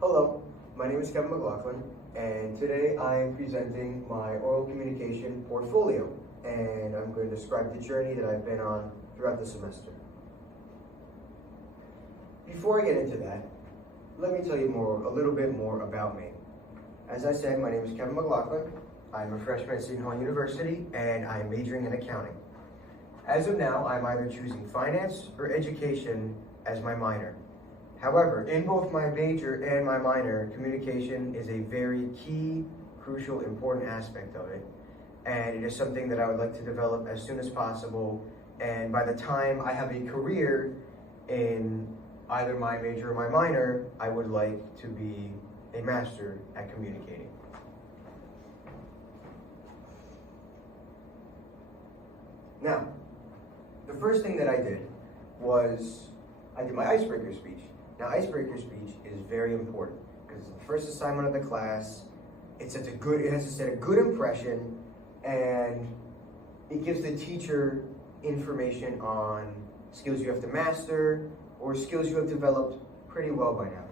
Hello, my name is Kevin McLaughlin, and today I am presenting my oral communication portfolio, and I'm going to describe the journey that I've been on throughout the semester. Before I get into that, let me tell you a little bit more about me. As I said, my name is Kevin McLaughlin. I'm a freshman at Seton Hall University, and I am majoring in accounting. As of now, I'm either choosing finance or education as my minor. However, in both my major and my minor, communication is a very key, crucial, important aspect of it. And it is something that I would like to develop as soon as possible. And by the time I have a career in either my major or my minor, I would like to be a master at communicating. Now, the first thing that I did was I did my icebreaker speech. Now, icebreaker speech is very important because it's the first assignment of the class. It has to set a good impression, and it gives the teacher information on skills you have to master or skills you have developed pretty well by now.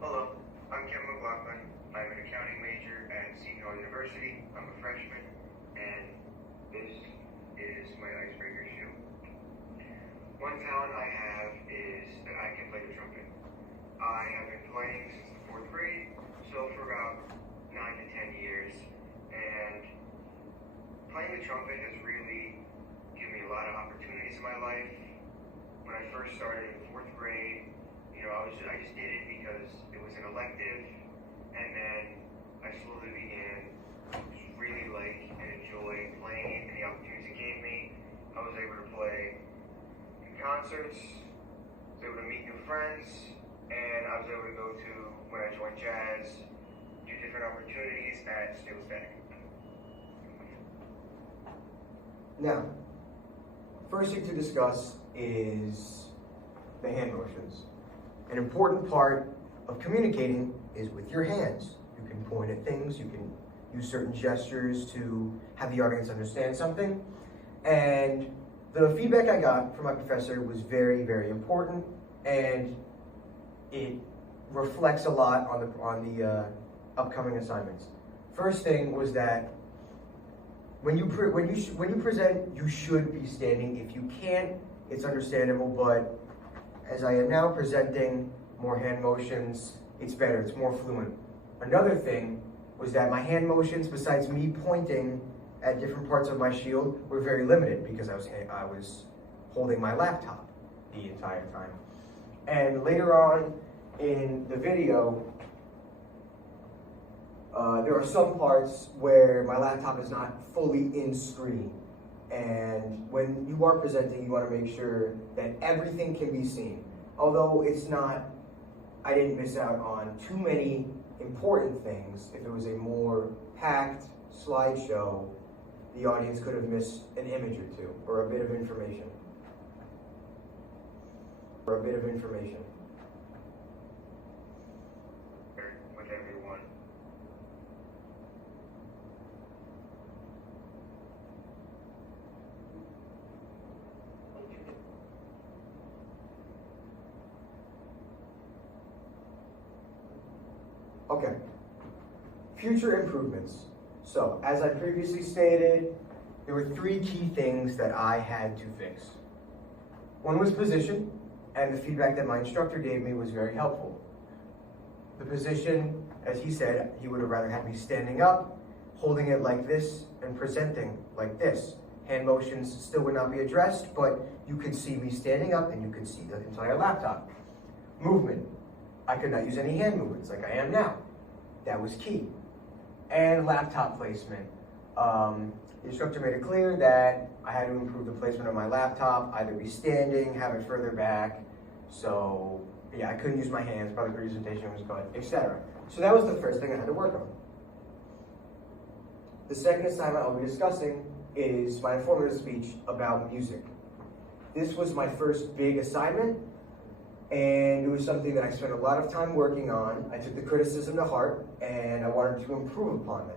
Hello, I'm Kevin McLaughlin. I'm an accounting major at Seton Hall University. I'm a freshman, and this is my icebreaker shoe. One talent I have is that I can play the trumpet. I have been playing since the 4th grade, so for about 9 to 10 years, and playing the trumpet has really given me a lot of opportunities in my life. When I first started in 4th grade, I just did it because it was an elective, and then I slowly began to really like and enjoy playing it and the opportunities it gave me. I was able to play in concerts, was able to meet new friends, and I was able to go to, when I joined jazz, do different opportunities at Stills Bank. Now, first thing to discuss is the hand motions. An important part of communicating is with your hands. You can point at things, you can use certain gestures to have the audience understand something. And the feedback I got from my professor was very, very important, and it reflects a lot on the upcoming assignments. First thing was that when you present, you should be standing. If you can't, it's understandable, but as I am now presenting more hand motions, it's better, it's more fluent. Another thing was that my hand motions, besides me pointing at different parts of my shield, were very limited because I was holding my laptop the entire time. And later on in the video, there are some parts where my laptop is not fully in screen. And when you are presenting, you want to make sure that everything can be seen. Although I didn't miss out on too many important things. If it was a more packed slideshow, the audience could have missed an image or two, or a bit of information. With everyone. Okay, future improvements. So, as I previously stated, there were 3 key things that I had to fix. One was position, and the feedback that my instructor gave me was very helpful. The position, as he said, he would have rather had me standing up, holding it like this, and presenting like this. Hand motions still would not be addressed, but you could see me standing up and you could see the entire laptop. Movement. I could not use any hand movements like I am now. That was key. And laptop placement. The instructor made it clear that I had to improve the placement of my laptop, either be standing, have it further back. So yeah, I couldn't use my hands, probably the presentation was cut, etc. So that was the first thing I had to work on. The second assignment I'll be discussing is my informative speech about music. This was my first big assignment, and it was something that I spent a lot of time working on. I took the criticism to heart, and I wanted to improve upon that.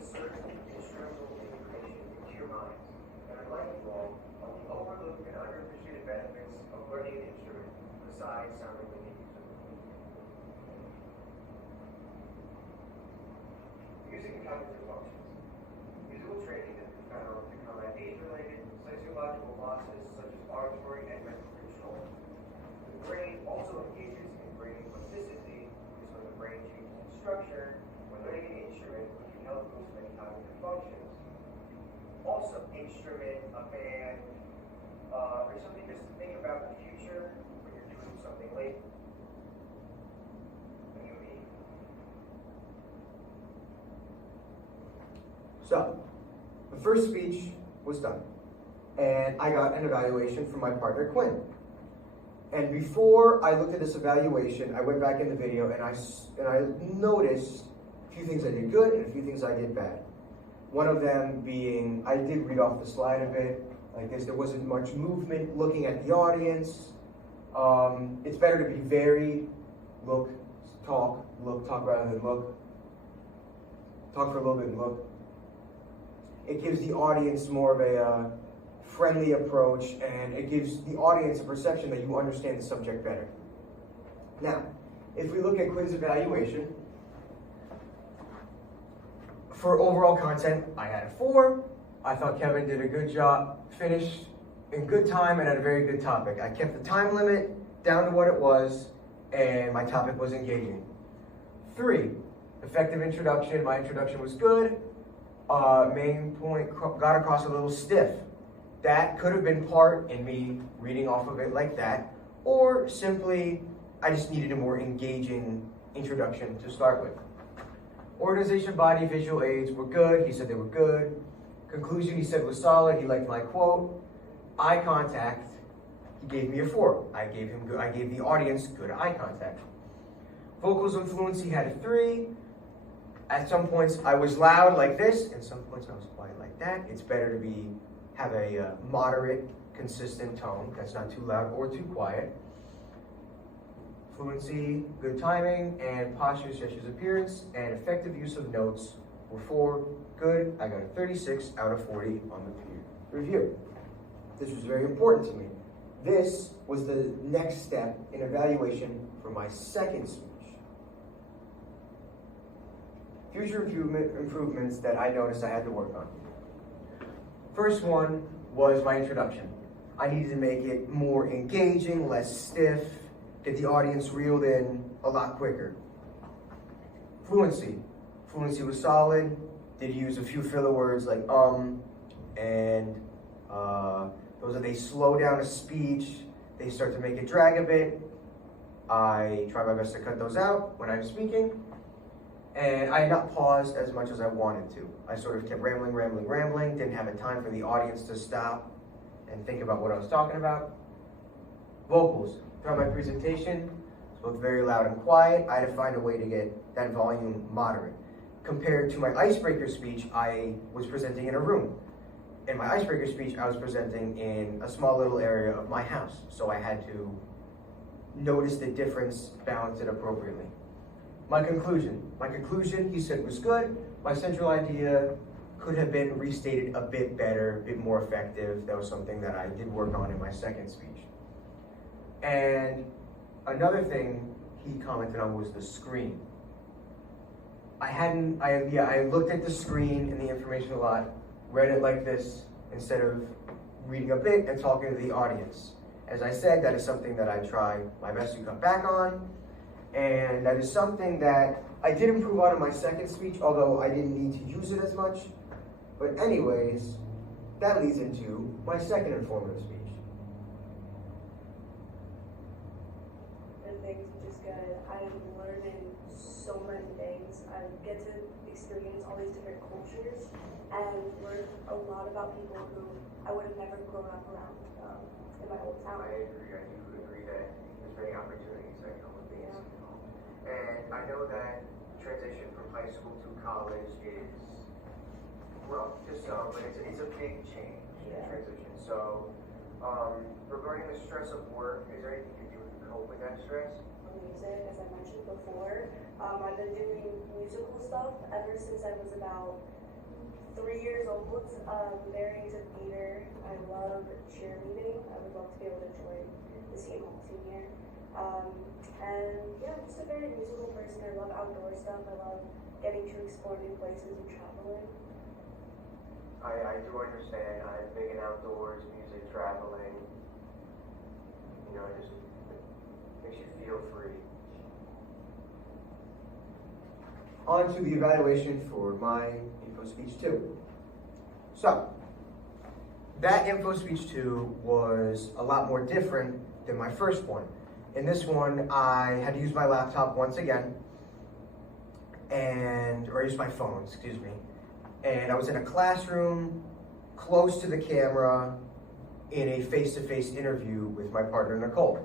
insert instrumental information into your minds and enlighten you all on the overlooked and underappreciated benefits of learning an instrument besides sounding like a music. Music and cognitive functions. Musical training has been found to combat age-related physiological losses such as auditory and mental control. The brain also engages in brain plasticity, is when the brain changes its structure when learning an instrument, which can help boost many cognitive functions. Also, instrument, a band, or something just to think about the future when you're doing something late. So, the first speech was done, and I got an evaluation from my partner, Quinn. And before I looked at this evaluation, I went back in the video and I noticed a few things I did good and a few things I did bad. One of them being, I did read off the slide a bit, like this, there wasn't much movement looking at the audience. It's better to be very, look, talk rather than look. Talk for a little bit and look. It gives the audience more of a friendly approach, and it gives the audience a perception that you understand the subject better. Now, if we look at Quinn's evaluation, for overall content, I had a 4. I thought Kevin did a good job, finished in good time, and had a very good topic. I kept the time limit down to what it was, and my topic was engaging. 3, effective introduction. My introduction was good. Main point got across a little stiff. That could have been part in me reading off of it like that, or simply I just needed a more engaging introduction to start with. Organization, body, visual aids were good. He said they were good. Conclusion, he said, was solid. He liked my quote. Eye contact, he gave me a 4. I gave the audience good eye contact. Vocals and fluency had a 3. At some points I was loud like this, and some points I was quiet like that. It's better to have a moderate, consistent tone that's not too loud or too quiet. Fluency, good timing, and posture, gestures, appearance, and effective use of notes were 4. Good. I got a 36 out of 40 on the peer review. This was very important to me. This was the next step in evaluation for my second speech. Future improvements that I noticed I had to work on. First one was my introduction. I needed to make it more engaging, less stiff, get the audience reeled in a lot quicker. Fluency. Fluency was solid. Did use a few filler words like and they slow down a speech. They start to make it drag a bit. I try my best to cut those out when I'm speaking. And I had not paused as much as I wanted to. I sort of kept rambling, didn't have a time for the audience to stop and think about what I was talking about. Vocals. Throughout my presentation, it's both very loud and quiet. I had to find a way to get that volume moderate. Compared to my icebreaker speech, I was presenting in a room. In my icebreaker speech, I was presenting in a small little area of my house. So I had to notice the difference, balance it appropriately. My conclusion, he said, was good. My central idea could have been restated a bit better, a bit more effective. That was something that I did work on in my second speech. And another thing he commented on was the screen. I looked at the screen and the information a lot, read it like this instead of reading a bit and talking to the audience. As I said, that is something that I try my best to cut back on. And that is something that I did improve on in my second speech, although I didn't need to use it as much. But anyways, that leads into my second informative speech. The things which is good. I'm learning so many things. I get to experience all these different cultures and learn a lot about people who I would have never grown up around in my old town. I do agree that there's many opportunities that come with being in home. And I know that transition from high school to college is rough to some, but it's a big change in transition. So, regarding the stress of work, is there anything you do to cope with that stress? Music, as I mentioned before. I've been doing musical stuff ever since I was about 3 years old. Very into theater. I love cheerleading. I would love to be able to join the St. Paul team here. And yeah, I'm just a very musical person. I love outdoor stuff. I love getting to explore new places and traveling. I do understand. I'm big in outdoors, music, traveling. You know, it just makes you feel free. On to the evaluation for my Info Speech 2. So, that Info Speech 2 was a lot more different than my first one. In this one, I had to use my laptop once again, or use my phone, excuse me. And I was in a classroom close to the camera in a face-to-face interview with my partner, Nicole.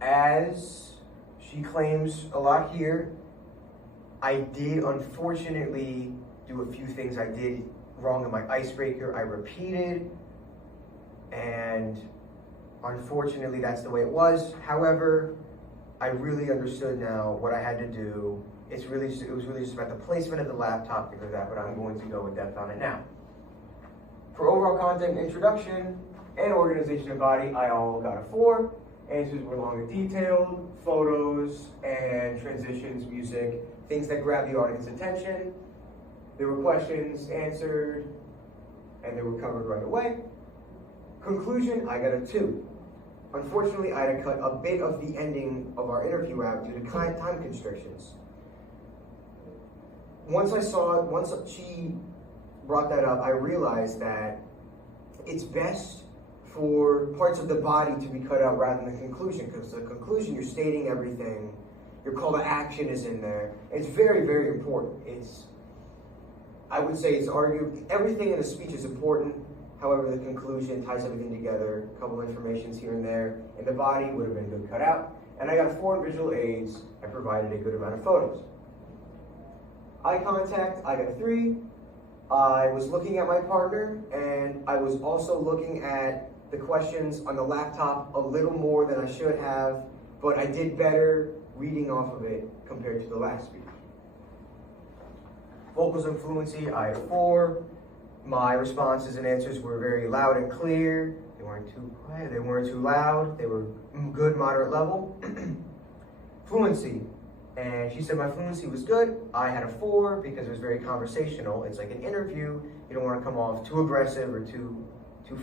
As she claims a lot here, I did unfortunately do a few things I did wrong in my icebreaker. I repeated, and unfortunately that's the way it was. However, I really understood now what I had to do. It was really just about the placement of the laptop, things like that, but I'm going to go in depth on it now. For overall content, introduction, and organization and body, I all got a 4. Answers were long and detailed, photos and transitions, music, things that grab the audience attention. There were questions answered, and they were covered right away. Conclusion, I got a 2. Unfortunately, I had to cut a bit of the ending of our interview out due to time constrictions. Once she brought that up, I realized that it's best for parts of the body to be cut out rather than the conclusion, because the conclusion, you're stating everything, your call to action is in there. It's very, very important. I would say it's argued, everything in a speech is important. However, the conclusion ties everything together, a couple of informations here and there, and the body would have been good cut out. And I got a 4 in visual aids. I provided a good amount of photos. Eye contact, I got a 3. I was looking at my partner, and I was also looking at the questions on the laptop a little more than I should have, but I did better reading off of it compared to the last speech. Vocals and fluency, I had a 4. My responses and answers were very loud and clear. They weren't too quiet, they weren't too loud. They were good, moderate level. Fluency, and she said my fluency was good. I had a 4 because it was very conversational. It's like an interview. You don't want to come off too aggressive or too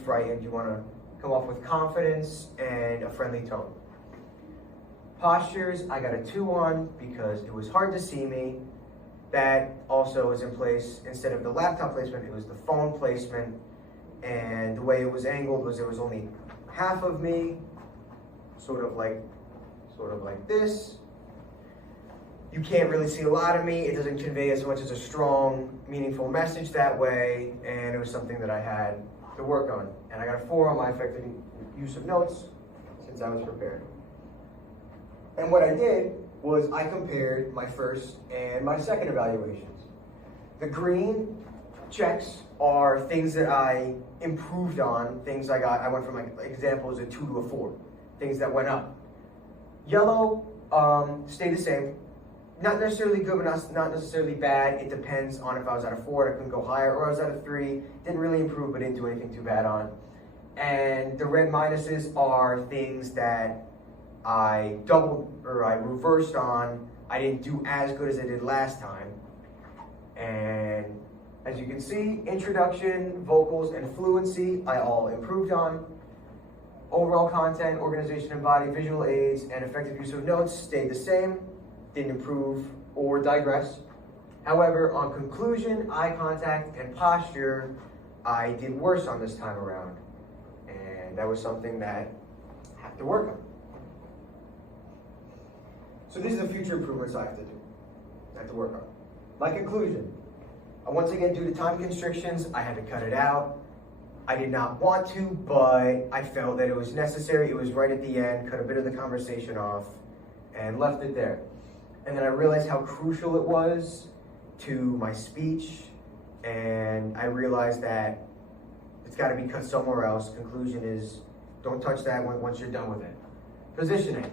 frightened. You want to come off with confidence and a friendly tone. Postures, I got a 2 on because it was hard to see me. That also was in place. Instead of the laptop placement, it was the phone placement. And the way it was angled was there was only half of me, sort of like this. You can't really see a lot of me. It doesn't convey as much as a strong, meaningful message that way. And it was something that I had to work on. And I got a 4 on my effective use of notes since I was prepared. And what I did was I compared my first and my second evaluations. The green checks are things that I improved on, things I went from, like, examples, a 2 to a 4, things that went up. Yellow stayed the same. Not necessarily good, but not necessarily bad. It depends on if I was at a 4, I couldn't go higher, or I was at a 3, didn't really improve, but didn't do anything too bad on. And the red minuses are things that I reversed on. I didn't do as good as I did last time. And as you can see, introduction, vocals, and fluency, I all improved on. Overall content, organization and body, visual aids, and effective use of notes stayed the same, didn't improve or digress. However, on conclusion, eye contact, and posture, I did worse on this time around. And that was something that I have to work on. So these are the future improvements I have to work on. My conclusion, once again, due to time constrictions, I had to cut it out. I did not want to, but I felt that it was necessary. It was right at the end, cut a bit of the conversation off, and left it there. And then I realized how crucial it was to my speech, and I realized that it's got to be cut somewhere else. Conclusion is, don't touch that once you're done with it. Positioning.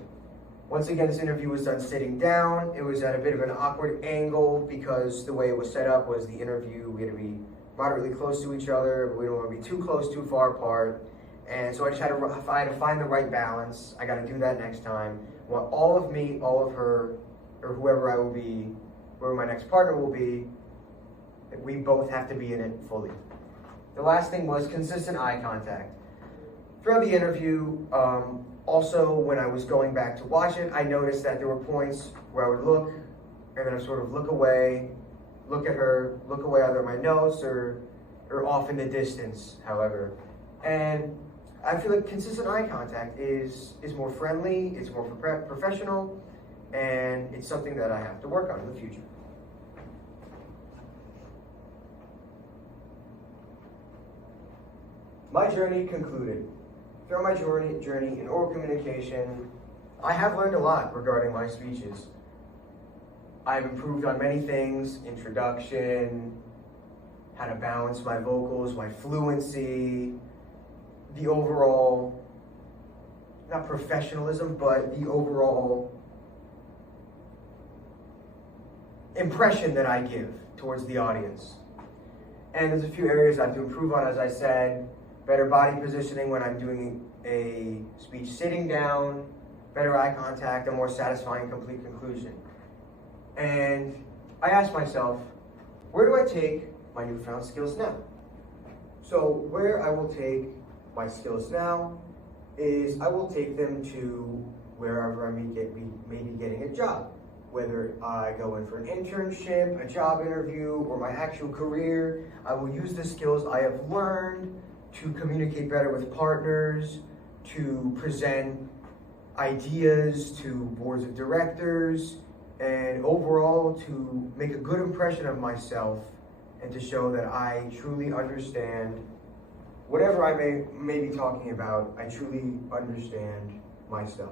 Once again, this interview was done sitting down. It was at a bit of an awkward angle because the way it was set up was the interview, we had to be moderately close to each other, but we don't want to be too close, too far apart. And so I had to find the right balance. I got to do that next time. I want all of me, all of her, or whoever I will be, whoever my next partner will be, we both have to be in it fully. The last thing was consistent eye contact. Throughout the interview, also when I was going back to watch it, I noticed that there were points where I would look, and then I sort of look away, look at her, look away either at my notes or off in the distance, however. And I feel like consistent eye contact is more friendly, it's more professional, and it's something that I have to work on in the future. My journey concluded. Throughout my journey in oral communication, I have learned a lot regarding my speeches. I've improved on many things: introduction, how to balance my vocals, my fluency, the overall, not professionalism, but the overall impression that I give towards the audience. And there's a few areas I have to improve on, as I said. Better body positioning when I'm doing a speech sitting down, better eye contact, a more satisfying complete conclusion. And I asked myself, where do I take my newfound skills now? So where I will take my skills now is I will take them to wherever I may be getting a job. Whether I go in for an internship, a job interview, or my actual career, I will use the skills I have learned to communicate better with partners, to present ideas to boards of directors, and overall to make a good impression of myself and to show that I truly understand whatever I may be talking about. I truly understand my stuff.